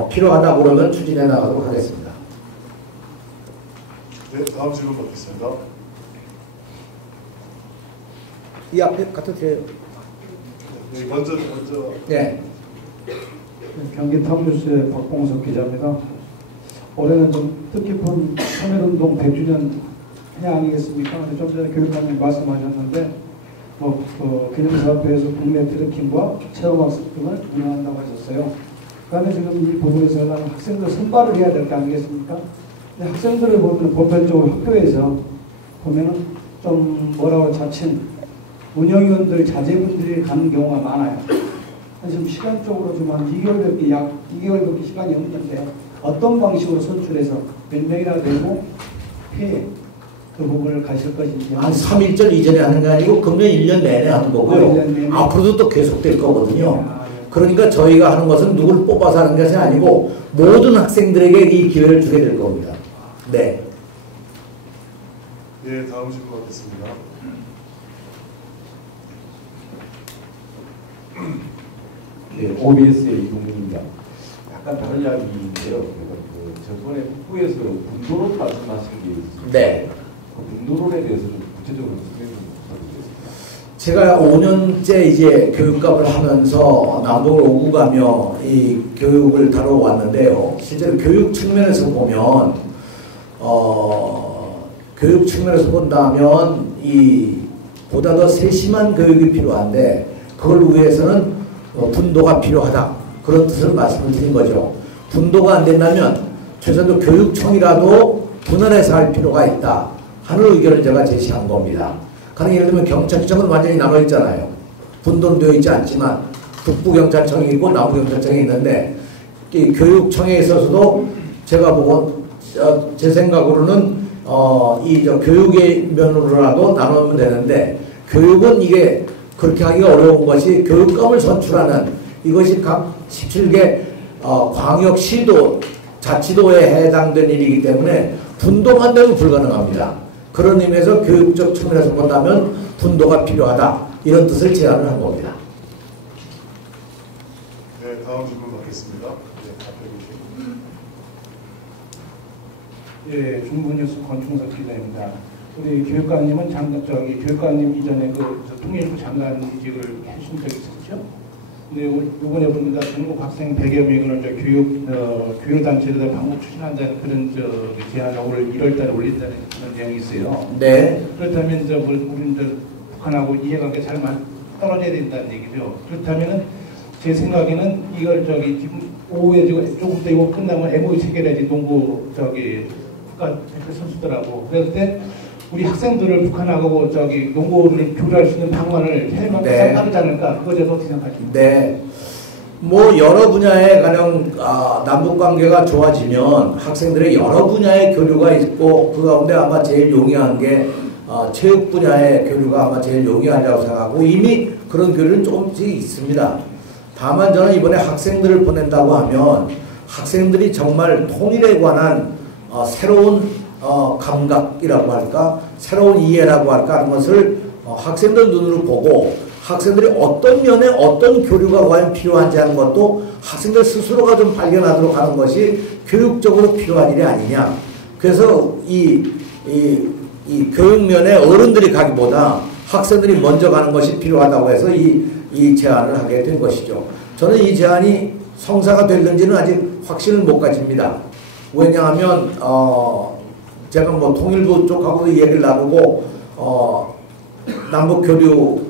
필요하다고 그러면 추진해 나가도록 하겠습니다. 네, 다음 질문 받겠습니다. 이 앞에 갖다 드려요. 네, 먼저. 네. 경기 탑뉴스의 박봉석 기자입니다. 올해는 좀 뜻깊은 3.1운동 100주년 해 아니겠습니까? 좀 전에 교육관님 말씀하셨는데 기념사업회에서 국내 트레킹과 체험학습 등을 운영한다고 하셨어요. 그다음에 지금 이 부분에서는 학생들 선발을 해야 될 거 아니겠습니까? 근데 학생들을 보면 보편적으로 학교에서 보면은 좀 자친 운영위원들 자제분들이 가는 경우가 많아요. 지금 시간적으로 좀 한 2개월밖에 약 2개월밖에 시간이 없는데 어떤 방식으로 선출해서 몇 명이나 되고 그 부분을 가실 것인지 한 3일절 이전에 하는 게 아니고 금년 1년 내내 하는 거고요. 1년 내내. 앞으로도 또 계속될 거거든요. 그러니까 저희가 하는 것은 누굴 뽑아서 하는 것이 아니고 모든 학생들에게 이 기회를 주게 될 겁니다. 네. 네, 다음 질문 받겠습니다. 네, OBS의 이동민입니다. 약간 다른 이야기인데요. 저번에 북부에서 분도론 말씀하신 게 있습니다. 네. 그 분도론에 대해서 좀 구체적으로 설명 좀 부탁드리겠습니다. 제가 5년째 이제 교육감을 하면서 남북을 오고 가며 이 교육을 다뤄왔는데요. 실제로 교육 측면에서 보면, 교육 측면에서 본다면 보다 더 세심한 교육이 필요한데, 그걸 위해서는 분도가 필요하다. 그런 뜻을 말씀을 드린 거죠. 분도가 안 된다면 최소한 교육청이라도 분할해서 할 필요가 있다 하는 의견을 제가 제시한 겁니다. 가령 예를 들면 경찰청은 완전히 나눠 있잖아요. 분도는 되어 있지 않지만 북부경찰청이 있고 남부경찰청이 있는데 이 교육청에 있어서도 제가 보고 제 생각으로는 교육의 면으로라도 나누면 되는데, 교육은 이게 그렇게 하기가 어려운 것이 교육감을 선출하는 이것이 각 17개 광역시도 자치도에 해당된 일이기 때문에 분도만 되면 불가능합니다. 그런 의미에서 교육적 측면에서 본다면 분도가 필요하다, 이런 뜻을 제안을 한 겁니다. 네, 다음 질문 받겠습니다. 네, 예, 중부뉴스 권충석 기자입니다. 우리 교육관님은 교육관님 이전에 통일부 장관 이직을 해주신 적이 있었죠? 근데 이번에 보니까 전국 학생 100여 명을 교육단체에다 방문 추진한다는 그런 제안을 올 1월달에 올린다는 그런 내용이 있어요. 네. 그렇다면 우리는 북한하고 이해관계 잘 떨어져야 된다는 얘기죠. 그렇다면은 제 생각에는 이걸 지금 오후에 조금 더 이거 끝나면 MOU 체결해야지 농구 국가대표 선수들하고 그럴 때 우리 학생들을 북한하고 농구를 교류할 수 있는 방안을 해내면 가장 빠르지 않을까? 그거에 대해서 어떻게 생각하십니까? 네. 여러 분야에 가령 남북 관계가 좋아지면 학생들의 여러 분야의 교류가 있고, 그 가운데 아마 제일 용이한 게 체육 분야의 교류가 아마 제일 용이하다고 생각하고, 이미 그런 교류는 조금씩 있습니다. 다만 저는 이번에 학생들을 보낸다고 하면 학생들이 정말 통일에 관한 새로운 감각이라고 할까, 새로운 이해라고 할까 하는 것을 학생들 눈으로 보고, 학생들이 어떤 면에 어떤 교류가 과연 필요한지 하는 것도 학생들 스스로가 좀 발견하도록 하는 것이 교육적으로 필요한 일이 아니냐. 그래서 이 교육면에 어른들이 가기보다 학생들이 먼저 가는 것이 필요하다고 해서 이 제안을 하게 된 것이죠. 저는 이 제안이 성사가 될는지는 아직 확신을 못 가집니다. 왜냐하면 제가 통일부 쪽하고도 얘기를 나누고 남북교류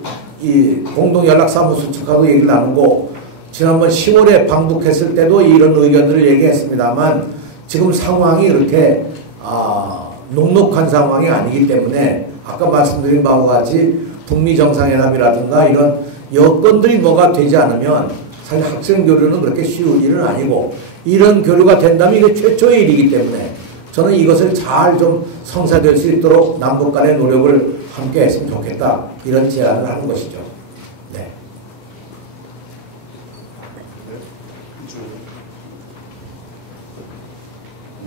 공동연락사무소 측하고 얘기를 나누고, 지난번 10월에 방북했을 때도 이런 의견들을 얘기했습니다만, 지금 상황이 그렇게 녹록한 상황이 아니기 때문에 아까 말씀드린 바와 같이 북미 정상회담이라든가 이런 여건들이 뭐가 되지 않으면 사실 학생 교류는 그렇게 쉬운 일은 아니고, 이런 교류가 된다면 이게 최초의 일이기 때문에 저는 이것을 잘 좀 성사될 수 있도록 남북 간의 노력을 함께 했으면 좋겠다, 이런 제안을 하는 것이죠. 네.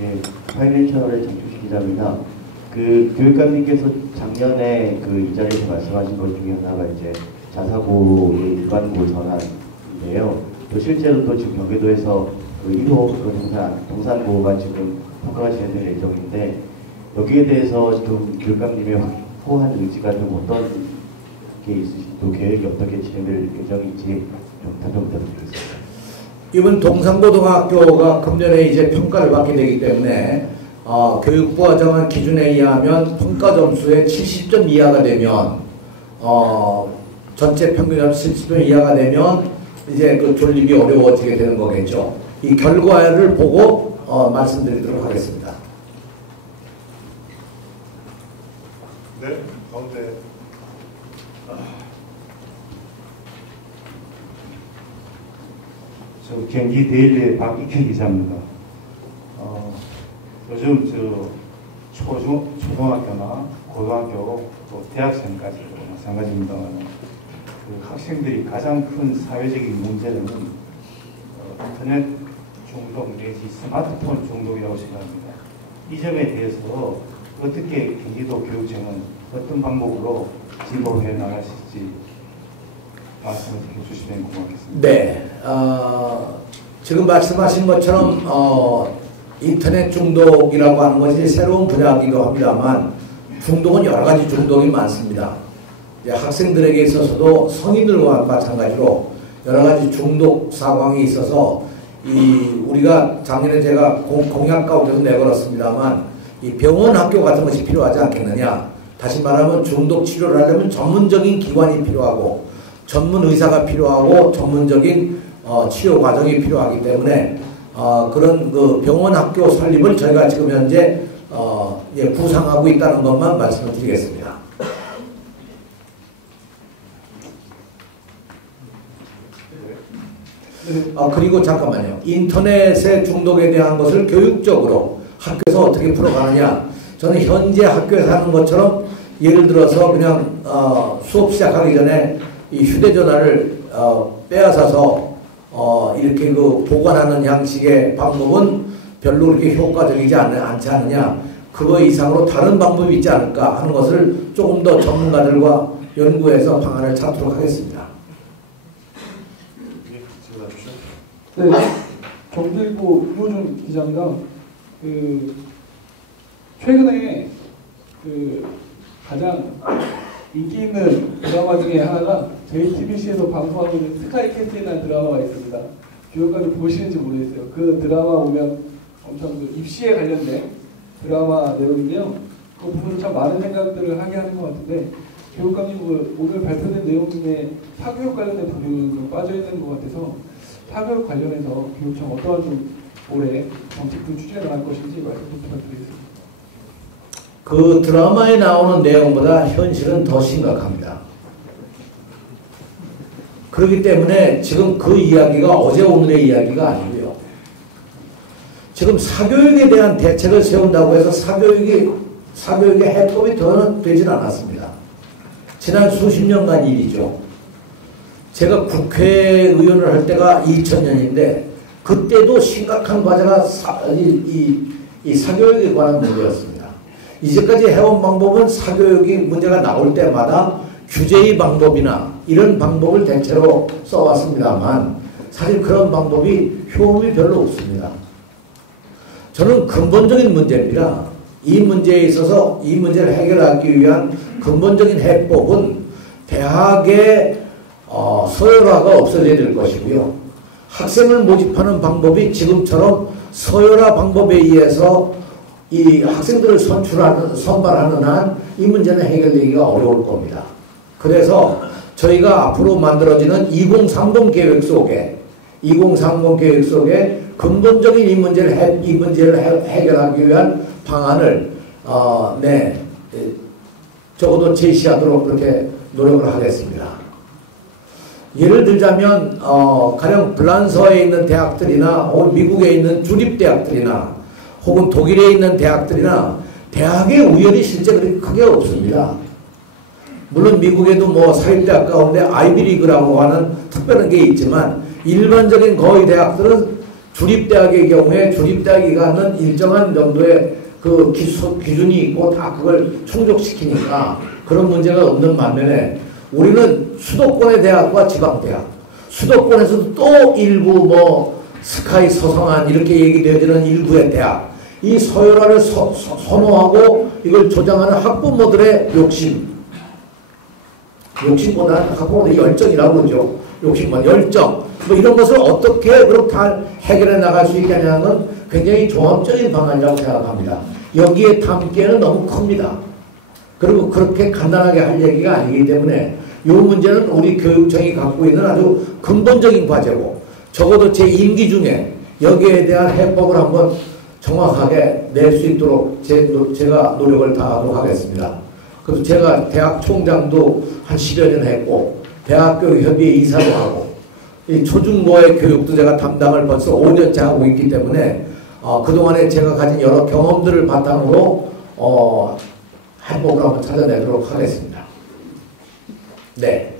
예, 파이널 채널의 정주식 기자입니다. 교육감님께서 작년에 이 자리에서 말씀하신 것 중에 하나가 이제 자사고의 일반고 전환인데요. 또 실제로 또 지금 경기도에서 1호 동산고가 지금 평가가 진행될 예정인데, 여기에 대해서 좀 교육감님의 확고한 의지가 좀 어떤 게 있으신지, 또 계획이 어떻게 진행될 예정인지 좀 답변 부탁드리겠습니다. 이번 동산고등학교가 금년에 이제 평가를 받게 되기 때문에 교육부가 정한 기준에 의하면 평가 점수의 70점 이하가 되면 전체 평균 점수 70점 이하가 되면 이제 그 존립이 어려워지게 되는 거겠죠. 이 결과를 보고 말씀드리도록 하겠습니다. 네, 가운데. 경기 데일리의 박익현 기자입니다. 요즘 초등학교나 고등학교 또 대학생까지 마찬가지입니다만, 학생들이 가장 큰 사회적인 문제는 인터넷 중독 내지 스마트폰 중독이라고 생각합니다. 이 점에 대해서 어떻게 경기도 교육청은 어떤 방법으로 진보해 나가실지 말씀을 해주시면 고맙겠습니다. 네, 지금 말씀하신 것처럼 인터넷 중독이라고 하는 것이 새로운 분야이기도 합니다만 중독은 여러 가지 중독이 많습니다. 학생들에게 있어서도 성인들과 마찬가지로 여러 가지 중독 상황이 있어서 우리가 작년에 제가 공약 가운데서 내걸었습니다만 이 병원 학교 같은 것이 필요하지 않겠느냐. 다시 말하면 중독 치료를 하려면 전문적인 기관이 필요하고 전문 의사가 필요하고 전문적인 치료 과정이 필요하기 때문에 그런 그 병원 학교 설립을 저희가 지금 현재 구상하고 있다는 것만 말씀을 드리겠습니다. 그리고 잠깐만요. 인터넷의 중독에 대한 것을 교육적으로 학교에서 어떻게 풀어가느냐. 저는 현재 학교에서 하는 것처럼 예를 들어서 그냥 수업 시작하기 전에 이 휴대전화를 빼앗아서 이렇게 그 보관하는 양식의 방법은 별로 그렇게 효과적이지 않지 않느냐. 그거 이상으로 다른 방법이 있지 않을까 하는 것을 조금 더 전문가들과 연구해서 방안을 찾도록 하겠습니다. 네, 경제일보 이호준 기자입니다. 최근에 가장 인기 있는 드라마 중에 하나가 JTBC에서 방송하고 있는 스카이캐슬이라는 드라마가 있습니다. 교육관을 보시는지 모르겠어요. 그 드라마 보면 엄청 입시에 관련된 드라마 내용인데요. 그 부분은 참 많은 생각들을 하게 하는 것 같은데 교육감님 오늘 발표된 내용 중에 사교육 관련된 부분이 좀 빠져있는 것 같아서 사교육 관련해서 교육청 어떠한 좀 올해 정책들 추진해 나갈 것인지 말씀 좀 부탁드리겠습니다. 그 드라마에 나오는 내용보다 현실은 더 심각합니다. 그렇기 때문에 지금 그 이야기가 어제 오늘의 이야기가 아니고요. 지금 사교육에 대한 대책을 세운다고 해서 사교육의 해법이 더는 되진 않았습니다. 지난 수십 년간 일이죠. 제가 국회의원을 할 때가 2000년인데 그때도 심각한 과제가 이 사교육에 관한 문제였습니다. 이제까지 해온 방법은 사교육이 문제가 나올 때마다 규제의 방법이나 이런 방법을 대체로 써왔습니다만 사실 그런 방법이 효험이 별로 없습니다. 저는 근본적인 문제입니다. 이 문제에 있어서 이 문제를 해결하기 위한 근본적인 해법은 대학의 서열화가 없어져야 될 것이고요. 학생을 모집하는 방법이 지금처럼 서열화 방법에 의해서 이 학생들을 선발하는 한 이 문제는 해결되기가 어려울 겁니다. 그래서 저희가 앞으로 만들어지는 2030 계획 속에 근본적인 이 문제를 해결하기 위한 방안을 적어도 제시하도록 그렇게 노력을 하겠습니다. 예를 들자면 가령 불란서에 있는 대학들이나 혹은 미국에 있는 주립대학들이나 혹은 독일에 있는 대학들이나 대학의 우열이 실제 그렇게 크게 없습니다. 물론 미국에도 뭐 사립대학 가운데 아이비리그라고 하는 특별한 게 있지만 일반적인 거의 대학들은 주립대학의 경우에 주립대학이 갖는 일정한 정도의 그 기준이 있고 다 그걸 충족시키니까 그런 문제가 없는 반면에 우리는 수도권의 대학과 지방대학, 수도권에서도 또 일부 뭐 스카이 서성한 이렇게 얘기되어지는 일부의 대학, 이 서열화를 선호하고 이걸 조장하는 학부모들의 욕심보다는 학부모들의 열정이라고 그러죠. 욕심만 열정 뭐 이런 것을 어떻게 그렇게 해결해 나갈 수 있겠냐는 건 굉장히 종합적인 방안이라고 생각합니다. 여기에 담기에는 너무 큽니다. 그리고 그렇게 간단하게 할 얘기가 아니기 때문에 이 문제는 우리 교육청이 갖고 있는 아주 근본적인 과제고 적어도 제 임기 중에 여기에 대한 해법을 한번 정확하게 낼 수 있도록 제가 노력을 다하도록 하겠습니다. 그래서 제가 대학 총장도 한 10여 년 했고 대학교 협의회 이사도 하고 이 초중고의 교육도 제가 담당을 벌써 5년째 하고 있기 때문에 그동안에 제가 가진 여러 경험들을 바탕으로 해법을 한번 찾아내도록 하겠습니다. 네.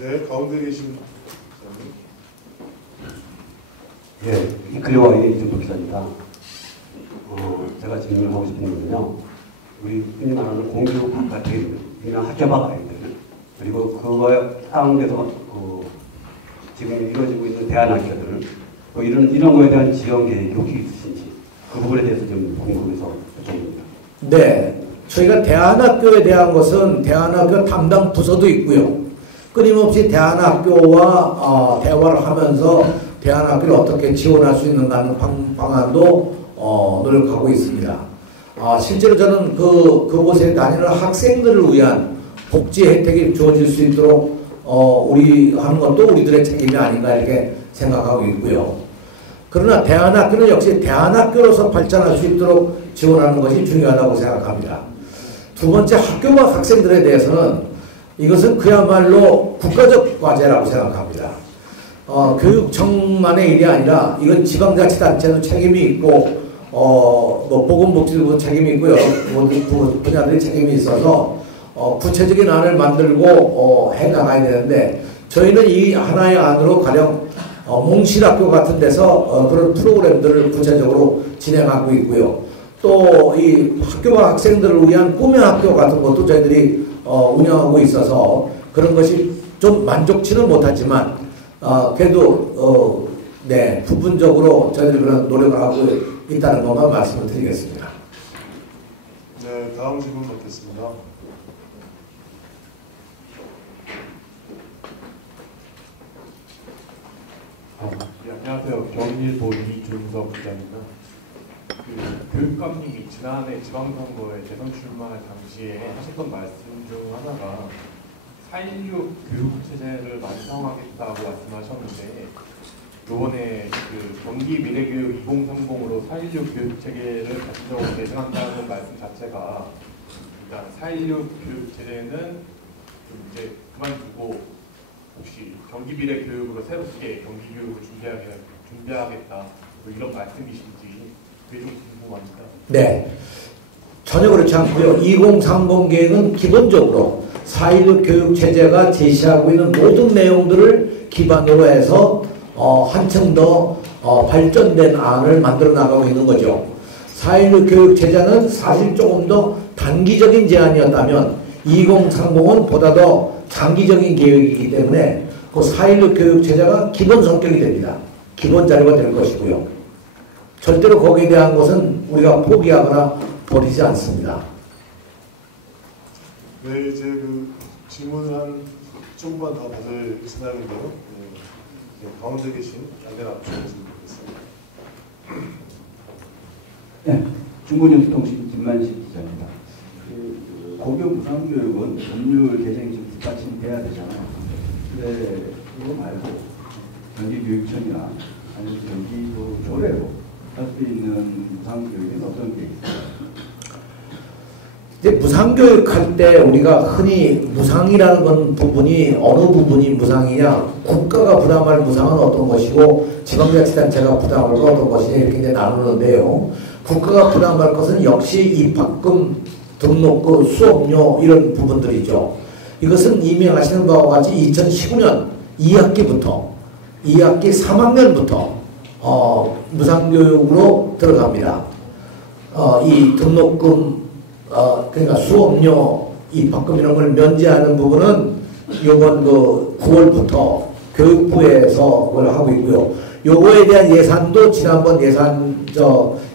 네, 가운데 계신 이클리와의 이준도 기자입니다. 제가 질문하고 싶은 건요. 우리 흔히 말하는 공교육 바깥에 있는 그냥 학교 밖 아이들, 그리고 그거에 해당돼서 지금 이루어지고 있는 대안학교들 또 이런 거에 대한 지원 계획이 혹시 있으신지 그 부분에 대해서 좀 궁금해서 여쭤봅니다. 네, 저희가 대안학교에 대한 것은 대안학교 담당 부서도 있고요. 끊임없이 대안학교와 대화를 하면서 대안학교를 어떻게 지원할 수 있는가 하는 방안도 노력하고 있습니다. 실제로 저는 그곳에 다니는 학생들을 위한 복지 혜택이 주어질 수 있도록 우리 하는 것도 우리들의 책임이 아닌가 이렇게 생각하고 있고요. 그러나 대안학교는 역시 대안학교로서 발전할 수 있도록 지원하는 것이 중요하다고 생각합니다. 두 번째, 학교와 학생들에 대해서는 이것은 그야말로 국가적 과제라고 생각합니다. 교육청만의 일이 아니라 이건 지방자치단체도 책임이 있고 뭐 보건복지부 책임이 있고 여러 분야들의 책임이 있어서 구체적인 안을 만들고 해나가야 되는데 저희는 이 하나의 안으로 가령 몽실학교 같은 데서 그런 프로그램들을 구체적으로 진행하고 있고요. 또 이 학교와 학생들을 위한 꿈의 학교 같은 것도 저희들이 운영하고 있어서 그런 것이 좀 만족치는 못하지만 그래도 네, 부분적으로 저희들이 그런 노력을 하고 있다는 것만 말씀을 드리겠습니다. 네, 다음 질문 받겠습니다. 네, 안녕하세요. 경일보 이준석 기자입니다. 교육감님이 지난해 지방선거에 대선 출마할 당시에 하셨던 말씀 중 하나가 4.16 교육체제를 완성하겠다고 말씀하셨는데 이번에 경기 미래교육 2030으로 4.16 교육체계를 가시적으로 개선한다는 말씀 자체가 일단 4.16 교육체제는 좀 이제 그만두고 혹시 경기 미래교육으로 새롭게 경기교육을 준비하겠다 뭐 이런 말씀이신지 그게 좀 궁금합니다. 네, 전혀 그렇지 않고요. 2030 계획은 기본적으로 4.16 교육체제가 제시하고 있는 모든 내용들을 기반으로 해서 한층 더 발전된 안을 만들어 나가고 있는 거죠. 4.16 교육체제는 사실 조금 더 단기적인 제안이었다면 2030은 보다 더 장기적인 계획이기 때문에 그 4.16 교육체제가 기본 성격이 됩니다. 기본 자료가 될 것이고요. 절대로 거기에 대한 것은 우리가 포기하거나 버리지 않습니다. 네, 이제 질문을 한 조금만 더 받을 생각인데요. 네, 가운데 계신 안대나 앞쪽에서 드리겠습니다. 네, 중고뉴스통신 김만식 기자입니다. 고교 무상교육은 법률 개정이 좀 뒷받침돼야 되잖아요. 근데 그거 말고 경기교육청이나 아니면 경기도 조례로 할 수 있는 무상교육은 어떤 게 있어요? 이제 무상교육할 때 우리가 흔히 무상이라는 건 부분이 어느 부분이 무상이냐, 국가가 부담할 무상은 어떤 것이고 지방자치단체가 부담할 건 어떤 것이냐 이렇게 이제 나누는데요. 국가가 부담할 것은 역시 입학금, 등록금, 수업료 이런 부분들이죠. 이것은 이미 아시는 바와 같이 2019년 2학기부터 2학기 3학년부터 무상교육으로 들어갑니다. 이 등록금, 그러니까 수업료, 입학금 이런 걸 면제하는 부분은 이번 9월부터 교육부에서 그걸 하고 있고요. 요거에 대한 예산도 지난번 예산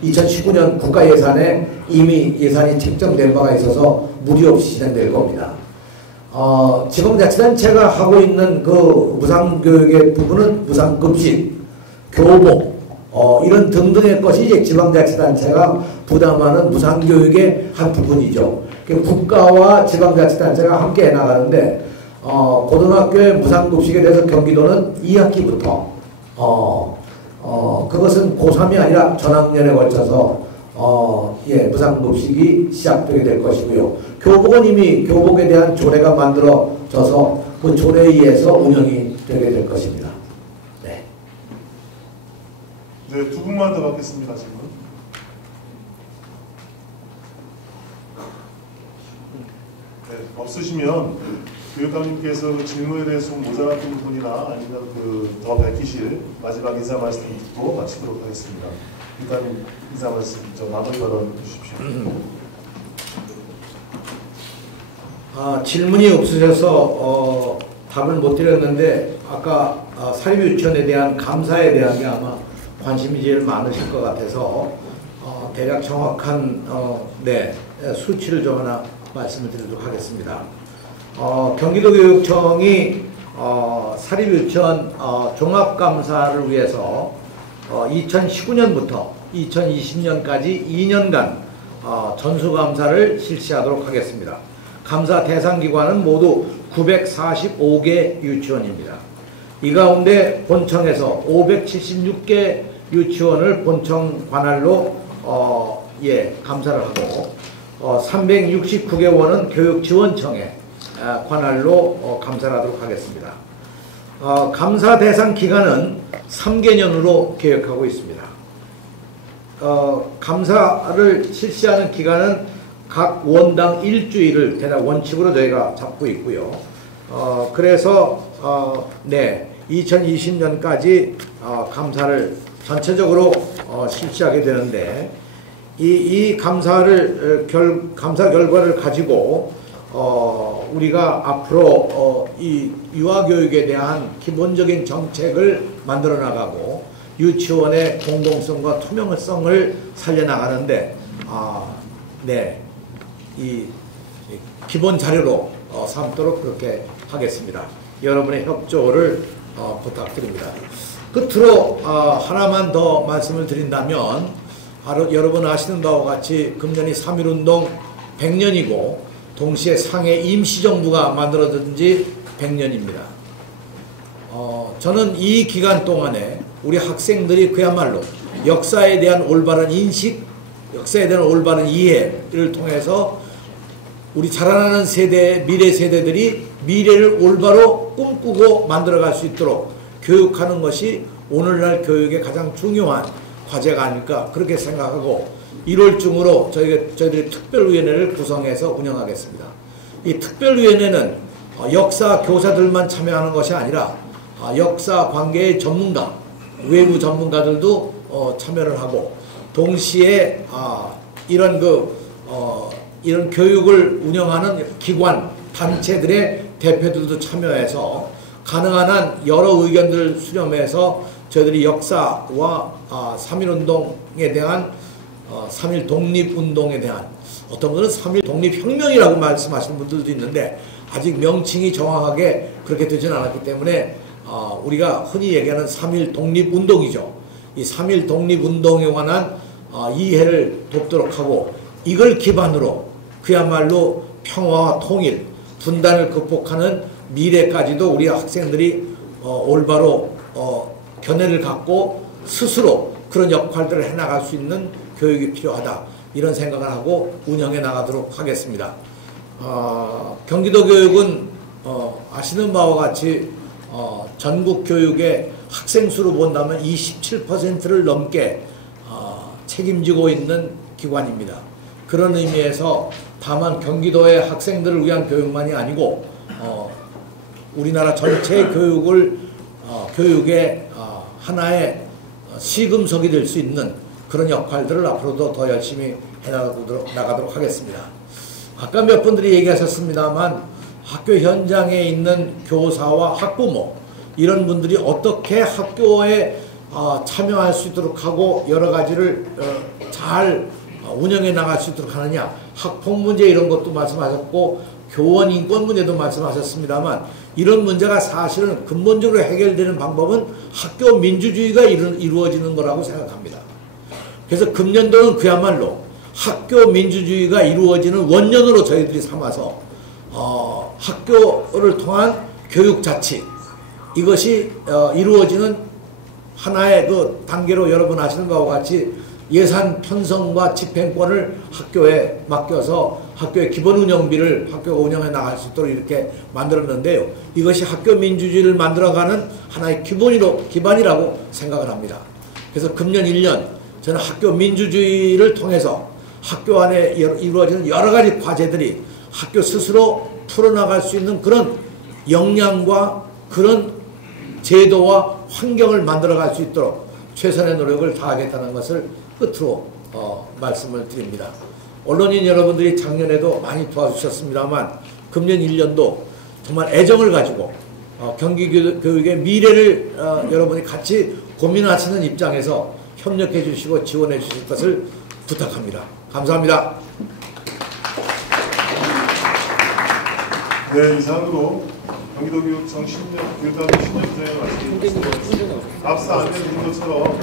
2019년 국가 예산에 이미 예산이 책정된 바가 있어서 무리 없이 진행될 겁니다. 지방자치단체가 하고 있는 그 무상교육의 부분은 무상급식, 교복, 이런 등등의 것이 이제 지방자치단체가 부담하는 무상교육의 한 부분이죠. 국가와 지방자치단체가 함께 해나가는데, 고등학교의 무상급식에 대해서 경기도는 2학기부터, 그것은 고3이 아니라 전학년에 걸쳐서, 무상급식이 시작되게 될 것이고요. 교복은 이미 교복에 대한 조례가 만들어져서 그 조례에 의해서 운영이 되게 될 것입니다. 네. 네, 두 분만 더 받겠습니다, 질문. 네, 없으시면 교육감님께서 질문에 대해서 좀 모자랐던 부분이나 아니면 더 밝히실 마지막 인사 말씀 듣고 마치도록 하겠습니다. 교육감님 인사 말씀 마무리 발언 해주십시오. 질문이 없으셔서 답을 못 드렸는데 아까 사립유치원에 대한 감사에 대한 게 아마 관심이 제일 많으실 것 같아서 대략 정확한 수치를 좀 하나 말씀을 드리도록 하겠습니다. 경기도교육청이 사립유치원 종합감사를 위해서 2019년부터 2020년까지 2년간 전수감사를 실시하도록 하겠습니다. 감사 대상기관은 모두 945개 유치원입니다. 이 가운데 본청에서 576개 유치원을 본청 관할로 감사를 하고 369개원은 교육지원청에 관할로 감사를 하도록 하겠습니다. 감사 대상 기간은 3개년으로 계획하고 있습니다. 감사를 실시하는 기간은 각 원당 일주일을 대략 원칙으로 저희가 잡고 있고요. 그래서 2020년까지 감사를 전체적으로 실시하게 되는데 이 감사 결과를 가지고 우리가 앞으로 이 유아교육에 대한 기본적인 정책을 만들어 나가고 유치원의 공공성과 투명성을 살려나가는데 이 기본 자료로 삼도록 그렇게 하겠습니다. 여러분의 협조를 부탁드립니다. 끝으로 하나만 더 말씀을 드린다면 여러분 아시는 바와 같이 금년이 3.1운동 100년이고 동시에 상해 임시정부가 만들어진 지 100년입니다. 저는 이 기간 동안에 우리 학생들이 그야말로 역사에 대한 올바른 인식, 역사에 대한 올바른 이해를 통해서 우리 자라나는 세대, 미래 세대들이 미래를 올바로 꿈꾸고 만들어갈 수 있도록 교육하는 것이 오늘날 교육의 가장 중요한 과제가 아닐까 그렇게 생각하고 1월 중으로 저희들이 특별위원회를 구성해서 운영하겠습니다. 이 특별위원회는 역사 교사들만 참여하는 것이 아니라 역사 관계의 전문가, 외부 전문가들도 참여를 하고 동시에 이런 교육을 운영하는 기관, 단체들의 대표들도 참여해서 가능한 한 여러 의견들을 수렴해서 저희들이 역사와 3.1운동에 대한 3.1 독립운동에 대한 어떤 분들은 3.1 독립혁명이라고 말씀하시는 분들도 있는데 아직 명칭이 정확하게 그렇게 되지는 않았기 때문에 우리가 흔히 얘기하는 3.1 독립운동이죠. 이 3.1 독립운동에 관한 이해를 돕도록 하고 이걸 기반으로 그야말로 평화와 통일, 분단을 극복하는 미래까지도 우리 학생들이 올바로 견해를 갖고 스스로 그런 역할들을 해나갈 수 있는 교육이 필요하다. 이런 생각을 하고 운영해 나가도록 하겠습니다. 경기도 교육은 아시는 바와 같이 전국 교육의 학생 수로 본다면 27%를 넘게 책임지고 있는 기관입니다. 그런 의미에서 다만 경기도의 학생들을 위한 교육만이 아니고 우리나라 전체 교육의 하나의 시금석이 될 수 있는 그런 역할들을 앞으로도 더 열심히 해나가도록 하겠습니다. 아까 몇 분들이 얘기하셨습니다만 학교 현장에 있는 교사와 학부모 이런 분들이 어떻게 학교에 참여할 수 있도록 하고 여러 가지를 잘 운영해 나갈 수 있도록 하느냐, 학폭 문제 이런 것도 말씀하셨고 교원 인권 문제도 말씀하셨습니다만 이런 문제가 사실은 근본적으로 해결되는 방법은 학교 민주주의가 이루어지는 거라고 생각합니다. 그래서 금년도는 그야말로 학교 민주주의가 이루어지는 원년으로 저희들이 삼아서 학교를 통한 교육자치 이것이 이루어지는 하나의 그 단계로 여러분 아시는 바와 같이 예산 편성과 집행권을 학교에 맡겨서 학교의 기본 운영비를 학교가 운영해 나갈 수 있도록 이렇게 만들었는데요. 이것이 학교 민주주의를 만들어가는 하나의 기반이라고 생각을 합니다. 그래서 금년 1년 저는 학교 민주주의를 통해서 학교 안에 이루어지는 여러 가지 과제들이 학교 스스로 풀어나갈 수 있는 그런 역량과 그런 제도와 환경을 만들어갈 수 있도록 최선의 노력을 다하겠다는 것을 끝으로 말씀을 드립니다. 언론인 여러분들이 작년에도 많이 도와주셨습니다만 금년 1년도 정말 애정을 가지고 경기교육의 미래를 여러분이 같이 고민하시는 입장에서 협력해 주시고 지원해 주실 것을 부탁합니다. 감사합니다. 네, 이상으로 경기도교육청 교육감의 신년사에 말씀드렸습니다. 앞서 안내드린 것처럼